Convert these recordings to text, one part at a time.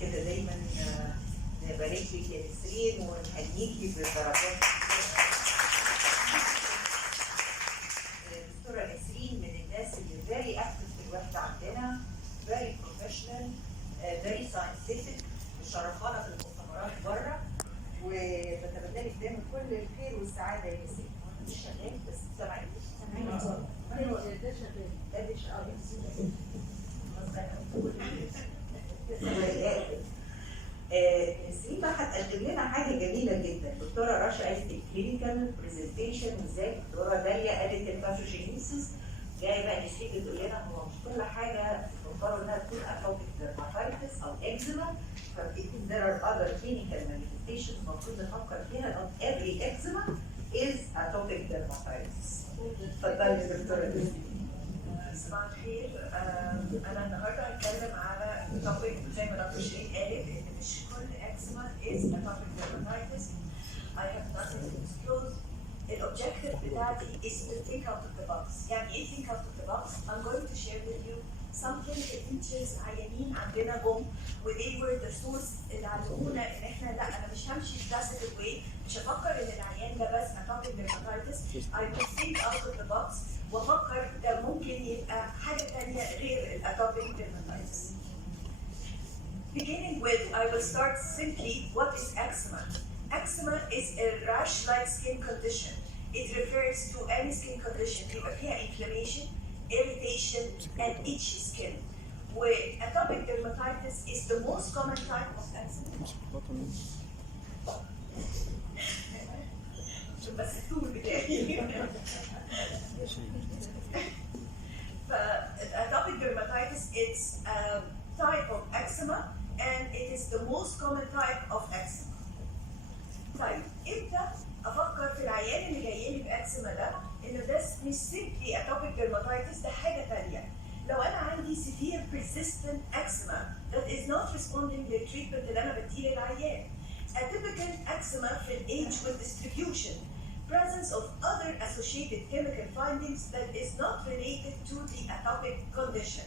كده دايما نبارك لك يا نسرين ونهنيكي بالدرجات. دكتورة نسرين من الناس اللي very active في الوحدة عندنا، very professional, very scientific، مشرفانا في المؤتمرات بره، وبتمنى لك دايما كل الخير والسعادة يا نسرين. مش شغال بس سامعيني؟ ده شغال. ده شغال. نسرين بقى هتقدم لنا حاجه جميله جدا. دكتوره رشا قالت الكلينيكال برزنتيشن، وازاي دكتوره داليا قالت الباثوجينيسيس. جايه بقى نسرين بتقول لنا هو مش كل حاجه تفكروا انها تكون اتوبيك ديرماتايتس او اكزيما، فبيكون there are other clinical manifestations المفروض نفكر فيها. not every eczema is atopic dermatitis. اتفضلي يا دكتوره نسرين. صباح الخير. انا النهارده هتكلم على توبيك زي ما دكتور شيرين قالت ان مش كل اكزيما از atopic dermatitis. I have nothing to disclose. الobjective بتاعتي is to think out of the box. يعني ايه think out of the box؟ I'm going to share with you some clinical features عيانين عندنا جم و they were the source اللي علمونا ان احنا لا انا مش همشي في classical way، مش هفكر ان العيان ده بس atopic dermatitis. I will think out of the box وافكر ده ممكن يبقى حاجه ثانيه غير الاتوبيك dermatitis. Beginning with, I will start simply. What is eczema? Eczema is a rash-like skin condition. It refers to any skin condition يبقى فيها inflammation, irritation, and itchy skin. Atopic dermatitis is the most common type of eczema. بس الطول بتاعي. Atopic dermatitis, it's a type of eczema and it is the most common type of eczema. طيب امتى افكر في العيان اللي جاي لي باكسما ده انه ده مش simply atopic dermatitis، ده حاجه ثانيه؟ لو انا عندي severe persistent eczema that is not responding للتريتمنت اللي انا بديه للعيان. A typical eczema في الage with distribution. Presence of other associated chemical findings that is not related to the atopic condition.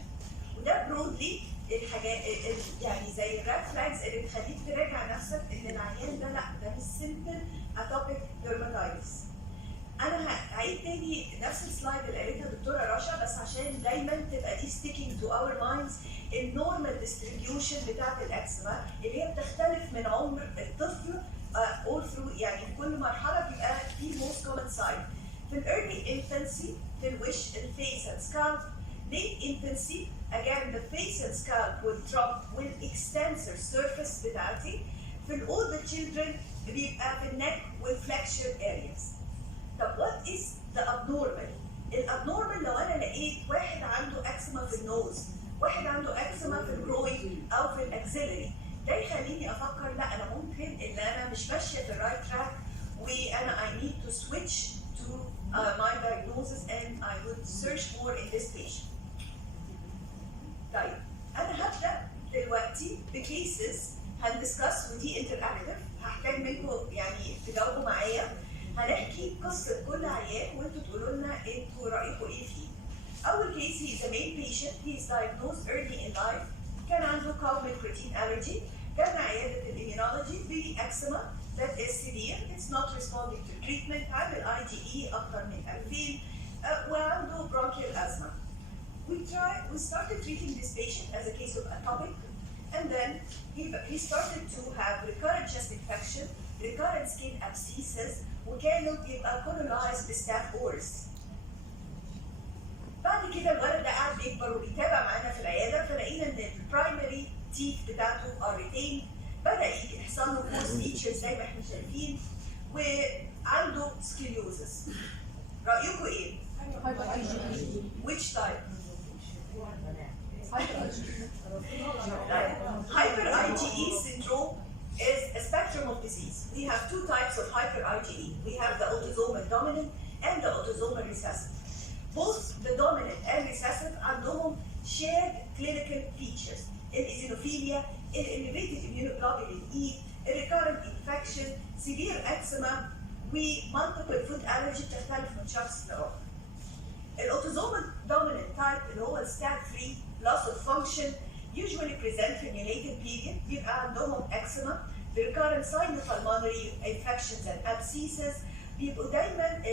وده broadly الحاجات يعني زي الريد فلاجز اللي تخليك تراجع نفسك ان العيان ده لا ده مش simple atopic dermatitis. انا هعيد تاني نفس السلايد اللي قالتها الدكتوره رشا بس عشان دايما تبقى دي sticking to our minds. النورمال distribution بتاعت الاكسما اللي هي بتختلف من عمر الطفل all through، يعني في كل مرحله بيبقى في most common site. في الايرلي infancy في الوش الفيس and scalp. Late infancy again the face and scalp will drop will extensor surface بتاعتي. في older children بيبقى في النك والflexure areas. طب what is the abnormal؟ الابنورمال لو انا لقيت واحد عنده اكسما في النوز، واحد عنده اكسما في الجروين او في الاكسلري، ده يخليني افكر لا انا ممكن ان انا مش ماشيه في الرايت تراك وانا I need to switch to my diagnosis and I would search more in this patient. طيب انا هبدا دلوقتي بكيسز هندسكس ودي انتراكتيف، هحتاج منكم يعني تجاوبوا معايا. هنحكي قصه كل عيان وانتوا تقولوا لنا انتوا رايكم ايه فيه. اول كيس he is a male patient. He is diagnosed early in life. كان عنده cow milk protein allergy. كان عياده الاميونولوجي باكسما that is severe. It's not responding to treatment. عامل IgE اكثر من 2000 وعنده bronchial asthma. We started treating this patient as a case of atopic, and then he started to have recurrent chest infection, recurrent skin abscesses, وكانوا بيبقى colonized بستاف اورز. بعد كده الولد ده قاعد بيكبر وبيتابع معانا في العياده، فلقينا ان البرايمري تيث بتاعته ار ريتيند، بدا يحصل له فورس فيتشرز زي ما احنا شايفين، وعنده سكليوزس. رايكم ايه؟ which type؟ Hyper IgE syndrome is a spectrum of disease. We have two types of hyper IgE. We have the autosomal dominant and the autosomal recessive. Both the dominant and recessive عندهم shared clinical features. Eosinophilia, elevated immunoglobulin E, recurrent infection, severe eczema, multiple food allergy بتختلف من شخص لآخر. الاوتوزومال dominant type اللي هو الستات 3 loss of function usually present in related period بيبقى عندهم eczema recurrent sinopulmonary infections and abscesses. بيبقوا دايما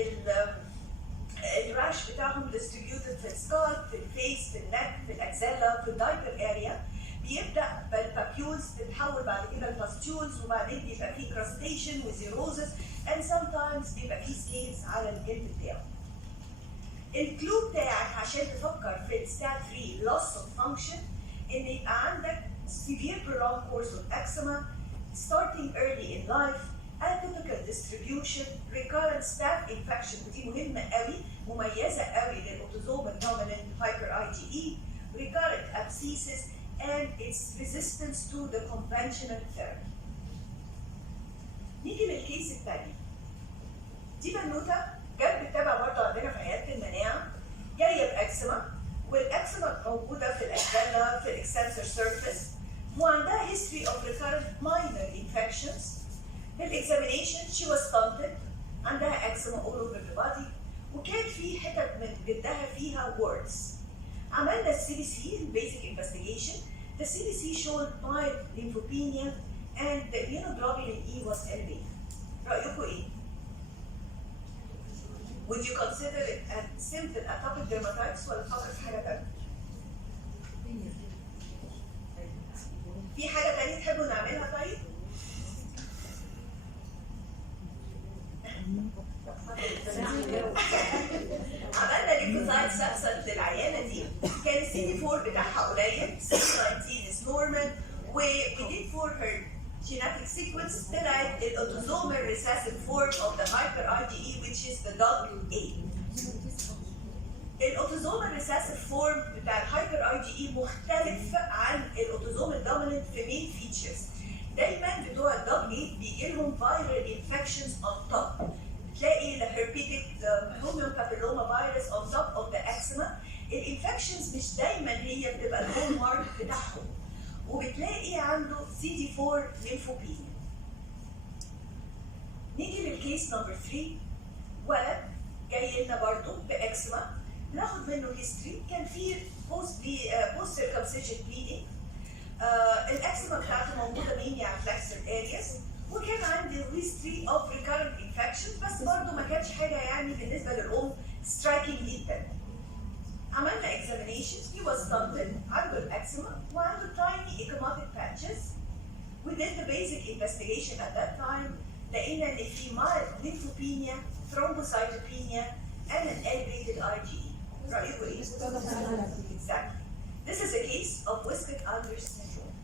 الراش بتاعهم distributed في السكالب، في الفيس، في النك، في الاكزيلا، في الدايبر اريا. بيبدا بالبابيولز تتحول بعد كده لباستيولز، وبعدين بيبقى فيه كراستيشن وزيروزس and sometimes بيبقى فيه سكيلز على الجلد بتاعه. الكلو بتاعك عشان تفكر في الستات 3 loss of function ان يبقى عندك severe prolonged course of eczema starting early in life, atypical distribution, recurrent staph infection ودي مهمة قوي، مميزة قوي للأوتوزومال dominant hyper IgE, recurrent abscesses and its resistance to the conventional therapy. نيجي للكيس الثاني. دي بنوتة جت بتتابع برضه عندنا في عيادة المناعة، جاية بأكسما، والأكسما موجودة في الأكزيلا في الإكستنسور سيرفيس، وعندها history of recurrent minor infections. بالإكزامينيشن she was stunted، عندها أكسما all over the body، وكان في حتت من جلدها فيها warts. عملنا السي بي سي البيزك انفستيجيشن. The CBC showed mild lymphopenia and the immunoglobulin E was elevated. رأيكم إيه؟ Would you consider it a simple atopic dermatitis ولا تفكر في حاجة تانية؟ في حاجة تانية تحبوا نعملها طيب؟ عملنا ليكوزايت سبسنت للعيانة دي، كان السي دي 4 بتاعها قليل، CD19 is normal, we did for her genetic sequence طلعت الautosomal recessive form of the hyper IgE which is the AA. الاوتوزومال ريسيسيف فورم بتاع الهايبر اي جي اي مختلف عن الاوتوزومال دوميننت في مين فيتشرز. دايما بتوع الدبل اي بيجي لهم فايرال انفكشنز اون توب. بتلاقي الهربيتك هوميون بابيلوما فيروس اون توب اوف ذا اكسما. الانفكشنز مش دايما هي بتبقى الهول مارك بتاعهم. وبتلاقي عنده سي دي 4 ليمفوبينيا. نيجي للكيس نمبر 3. ولد جاي لنا برضه باكسما، ناخد منه هيستوري. كان في بوست سيركمسيجن بليدنج. الاكسما بتاعته موجوده مين على فلاكسر ارياس، وكان عندي هيستوري اوف ريكارنت انفكشن، بس برضه ما كانش حاجه يعني بالنسبه للام سترايكنج جدا. عملنا اكزامينيشنز، هي واز ستانتد، عنده الاكسما وعنده تايني ايكوماتيك باتشز. We did the basic investigation at that time. لقينا ان في mild lymphopenia, thrombocytopenia, and an elevated IgE. رأيكم ايه؟ Exactly. This is a case of Wiskott-Aldrich syndrome.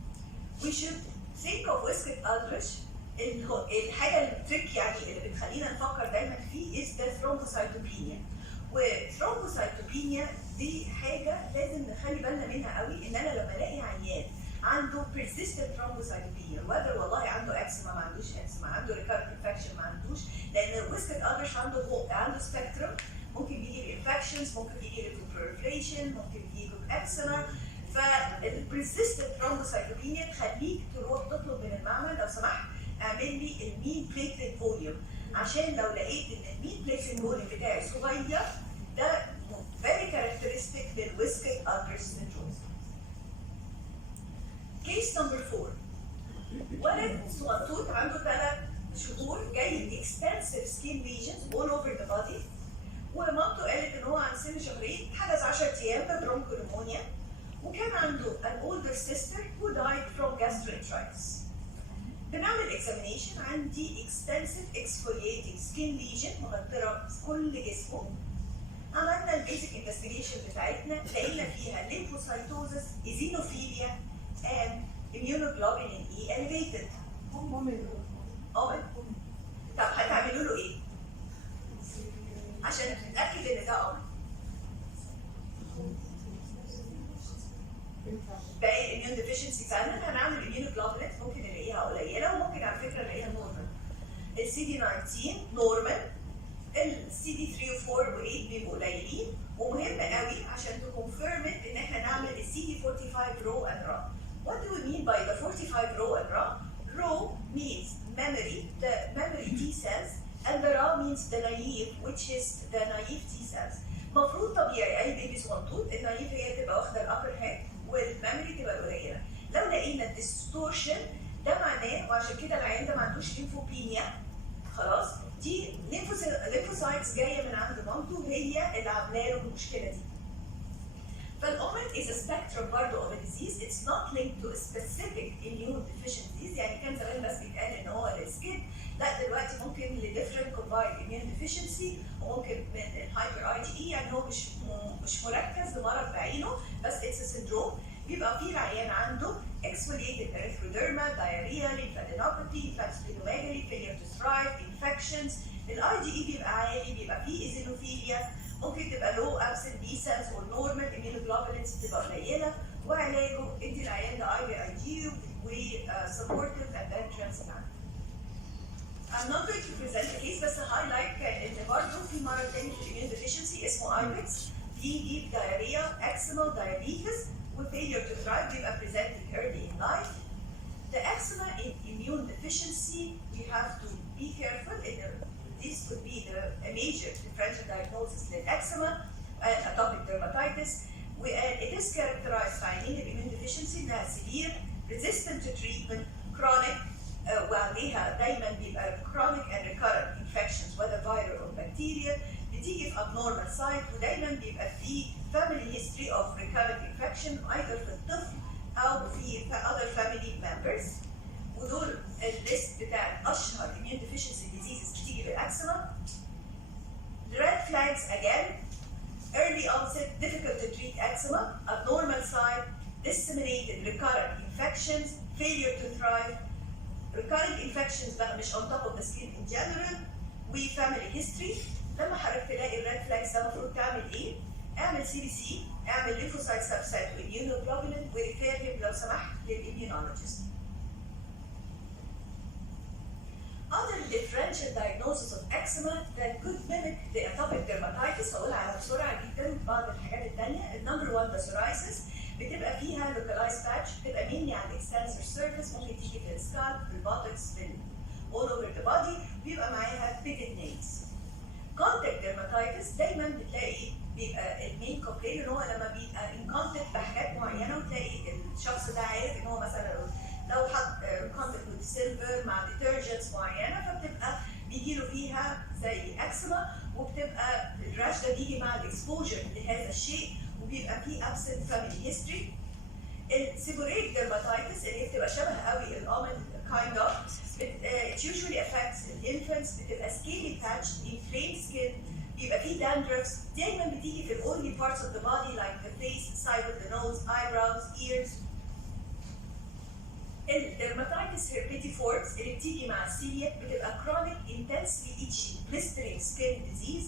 We should think of Wiskott-Aldrich. الحاجة التريك يعني اللي بتخلينا نفكر دايما فيه is the thrombocytopenia. والثرومبوسايتوبينيا دي حاجة لازم نخلي بالنا منها قوي. ان انا لما الاقي عيان عنده persistent thrombocytopenia، whether والله عنده اكسما ما عندوش اكسما، عنده recurrent infection ما عندوش، لان Wiskott-Aldrich عنده سبيكترم، ممكن يجي بانفكشنز، ممكن يجي ببروليفريشن، ممكن يجي باكسما. فالبريسيستنت ثرومبوسايتوبينيا تخليك تروح تطلب من المعمل لو سمحت اعمل لي المين بليتلت فوليوم، عشان لو لقيت ان المين بليتلت فوليوم بتاعي صغير ده very characteristic للWiskott-Aldrich syndrome. كيس نمبر 4. ولد صغنطوط عنده 3 شهور جاي extensive skin lesions all over the body، ومامته قالت ان هو عن سن شهرين حدث 10 ايام ببرونكوليمونيا، وكان عنده an older sister who died from gastroenteritis. بنعمل examination، عندي extensive exfoliating skin lesion مغطرة كل جسمه. عملنا البيزك انفستيجيشن بتاعتنا، لقينا فيها lymphocytosis, eosinophilia and immunoglobulin E elevated. طب هتعملوا له ايه؟ عشان نتأكد ان ده أمر. باقي الاميون ديفيشنسي فعلا هنعمل immunoglobulins، ممكن نلاقيها قليلة وممكن على فكرة نلاقيها نورمال. السي دي 19 نورمال، السي دي 3 و 4 و 8 بيبقوا قليلين، ومهم قوي عشان تكونفيرم ان احنا نعمل السي دي 45 رو and raw. What do we mean by the 45 row and raw? Raw means memory, the memory T cells, and the raw means the naive, which is the naive T cells. مفروض طبيعي اي بيبي صغنطوط النايف هي تبقى واخده الابر هاند والميموري تبقى قليله، لو لقينا ديستورشن ده معناه، وعشان كده العيان ده ما عندوش ليمفوبينيا خلاص، دي ليمفوسايتس جايه من عند مامته هي اللي عامله له المشكله دي. فالأوميك is a spectrum برضه of a disease. It's not linked to a specific immune deficiencies. يعني كان زمان بس بيتقال ان هو للسكين، لا دلوقتي ممكن لديفرنت combined immune deficiency، وممكن من الهايبر اي جي اي، يعني هو مش مركز لمرض بعينه بس it's a syndrome. بيبقى فيه العيان عنده exfoliated erythroderma, diarrhea, lymphadenopathy, splenomegaly, failure to thrive, infections. الاي جي اي بيبقى عالي، بيبقى فيه ايزينوفيليا، ممكن تبقى لو ابسنت بي سيلز اور نورمال immunoglobulins تبقى قليله، وعلاجه ادي العيان ده اي بي اي جي وسبورتيف اند then transplant. I'm not going to present the case بس هايلايت ان برضه في مرض تاني في الاميون ديفيشنسي اسمه ايبكس، بيجيب diarrhea, eczema, diabetes و failure to thrive بيبقى presented early in life. The eczema in immune deficiency, you have to be careful. This could be a major differential diagnosis للeczema and atopic dermatitis. It is characterized by immune deficiency انها severe, resistant to treatment, chronic, وعليها دايما بيبقى chronic and recurrent infections whether viral or bacterial. بتيجي في abnormal site، ودايما بيبقى في family history of recurrent infection either في الطفل او في other family members. ودول الليست بتاعت اشهر immune deficiency diseases بتيجي بالeczema. Red flags again: early onset, difficult to treat eczema, abnormal site, disseminated recurrent infections, failure to thrive. Recurrent infections بقى مش on top of the skin in general، و family history. لما حضرتك تلاقي الريد فلاجز ده المفروض تعمل ايه؟ اعمل سي بي سي، اعمل ليمفوسايت سبسيت واميونوجلوبولين، وريفيرهم لو سمحت للاميونولوجيست. Other differential diagnosis of eczema that could mimic the atopic dermatitis، هقول على بسرعه جدا بعض الحاجات الثانيه. النمبر 1 the psoriasis، بتبقى فيها localized patch، بتبقى mainly على extensor surface، ممكن تيجي في السكالب، في البوتكس، في all over the body، بيبقى معاها pitted nails. Contact dermatitis دايما بتلاقي بيبقى المين كومبلين ان هو لما بيبقى in contact بحاجات معينه، وتلاقي الشخص ده عارف ان هو مثلا لو حط كونتاكت وذ سيلفر مع ديترجنتس معينه، فبتبقى بيجي له فيها زي اكسما، وبتبقى الراش ده بيجي مع الاكسبوجر لهذا الشيء، وبيبقى فيه ابسنت فاميلي هيستوري. السيبوريك ديرماتايتس اللي بتبقى شبه قوي الامن كايند اوف، it usually affects infants، بتبقى scaly patched, inflamed skin، بيبقى فيه dandruffs، دايما بتيجي في الاورلي parts of the body like the face, side of the nose, eyebrows, ears. الدرماتايتس هيربيتيفورمز اللي بتيجي مع السيلياك بتبقى chronic intensely itchy blistering skin disease.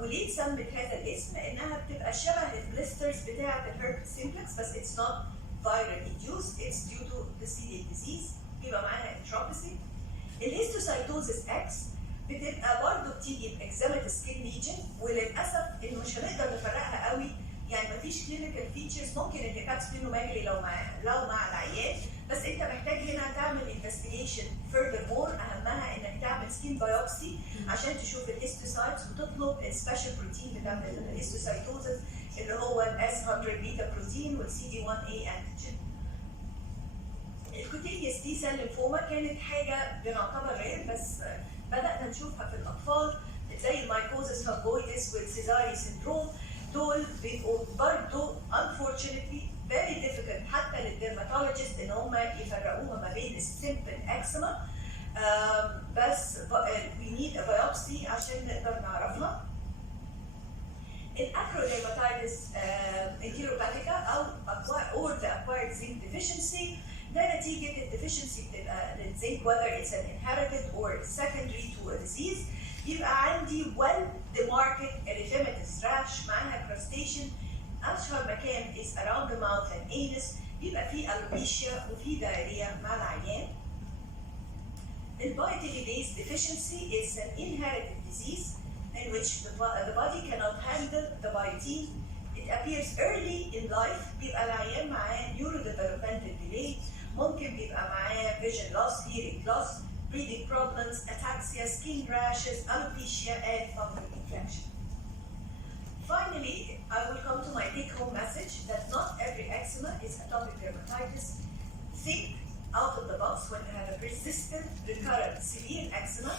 وليه اتسمت هذا الاسم؟ انها بتبقى شبه البليسترز بتاعه الهيربس سيمبلكس، بس it's not viral induced, it's due to the celiac disease. بيبقى معاها اتروبيسي. الهيستوسايتوزيس اكس بتبقى برضه بتيجي باكزيمة سكين ليجن، وللاسف انه مش هنقدر نفرقها قوي، يعني مفيش كلينيكال فيتشرز. ممكن الهيباتوسبلينوميجالي لو مع العيان، بس انت محتاج هنا تعمل انفستيجيشن فيرذر مور، اهمها انك تعمل سكين بايوبسي عشان تشوف الهيستوسايتس، وتطلب السبيشال بروتين بتاع الهيستوسايتوزيس اللي هو الاس 100 بيتا بروتين والسي دي 1 اي انتيجين. الكوتينيوس تي سيل ليمفوما كانت حاجه بنعتبر رير، بس بدانا نشوفها في الاطفال زي المايكوزس فانجويدس والسيزاري سيندروم. دول بيبقوا برضه unfortunately very difficult حتى للديرماتولوجيست ان هم يفرقوها ما بين السيمبل اكسما، بس we need a biopsy عشان نقدر نعرفها. الاكروديرماتايتس انتيروباتيكا او or the acquired zinc deficiency، ده نتيجه الديفيشنسي بتبقى للزنك whether it's an inherited or secondary to a disease. يبقى عندي well demarcated erythematous rash معاها crustation. اشهر مكان is around the mouth and anus، بيبقى فيه alopecia وفيه diarrhea مع العيان. Biotinidase deficiency is an inherited disease in which the body cannot handle the biotin. It appears early in life، بيبقى العيان معاه neurodevelopmental delay، ممكن بيبقى معاه vision loss, hearing loss, breathing problems, ataxia, skin rashes, alopecia, and fungal infection. finally, I will come to my take-home message that not every eczema is atopic dermatitis. Think out of the box when you have a persistent, recurrent, severe eczema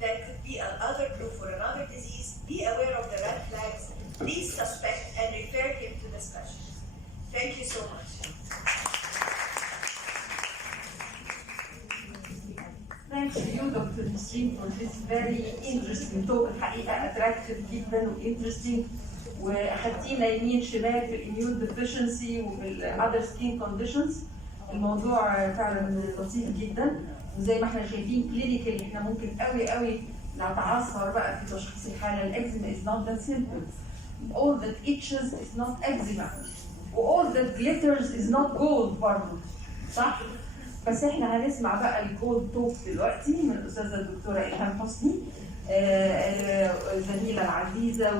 that could be another clue for another disease. Be aware of the red flags. Please suspect and refer him to the specialist. Thank you so much. Thanks to you, Dr. Nessrine, for this very interesting talk. الحقيقة attractive جدا و interesting، وأخدتينا يمين شمال في الاميون deficiency وفي ال other skin conditions. الموضوع فعلا لطيف جدا، وزي ما احنا شايفين كلينيكال احنا ممكن قوي نتعثر بقى في تشخيص الحالة. الإكزيما is not that simple. All that itches is not eczema. و all that glitters is not gold برضه. صح؟ بس احنا هنسمع بقى الجولد توك دلوقتي من الأستاذة الدكتورة إلهام حسني، الزميلة العزيزة